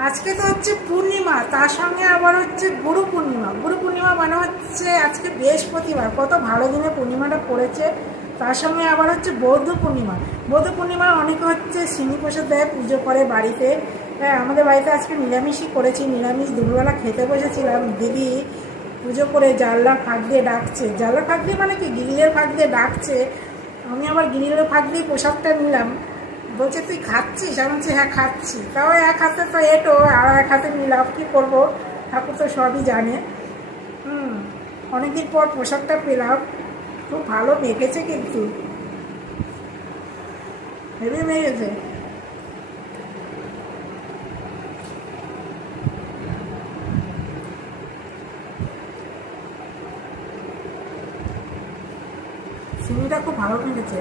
আজকে তো হচ্ছে পূর্ণিমা, তার সঙ্গে আবার হচ্ছে গুরু পূর্ণিমা। গুরু পূর্ণিমা মানে হচ্ছে আজকে বৃহস্পতিবার, কত ভালো দিনে পূর্ণিমাটা পড়েছে। তার সঙ্গে আবার হচ্ছে বৌদ্ধ পূর্ণিমা। বৌদ্ধ পূর্ণিমা অনেকে হচ্ছে সিনি প্রসাদ দেয়, পুজো করে বাড়িতে। হ্যাঁ, আমাদের বাড়িতে আজকে নিরামিষই করেছি, নিরামিষ দুপুরবেলা খেতে বসেছিলাম। দিদি পুজো করে জানলা ফাঁক দিয়ে ডাকছে, জানলা ফাঁক দিয়ে মানে কি গ্রিলের ফাঁক দিয়ে ডাকছে। আমি আবার গ্রিলের ফাঁক দিয়ে প্রসাদটা নিলাম। বলছে তুই খাচ্ছিস? আমি বলছি হ্যাঁ খাচ্ছি। তাও এক হাতে তো এটো আর এক হাতে নিলাম, কী করবো, ঠাকুর তো সবই জানে। অনেকদিন পর প্রসাদটা পেলাম, খুব ভালো মেখেছে কিন্তু, হেভি মেখেছে। চিনিটা খুব ভালো মেখেছে।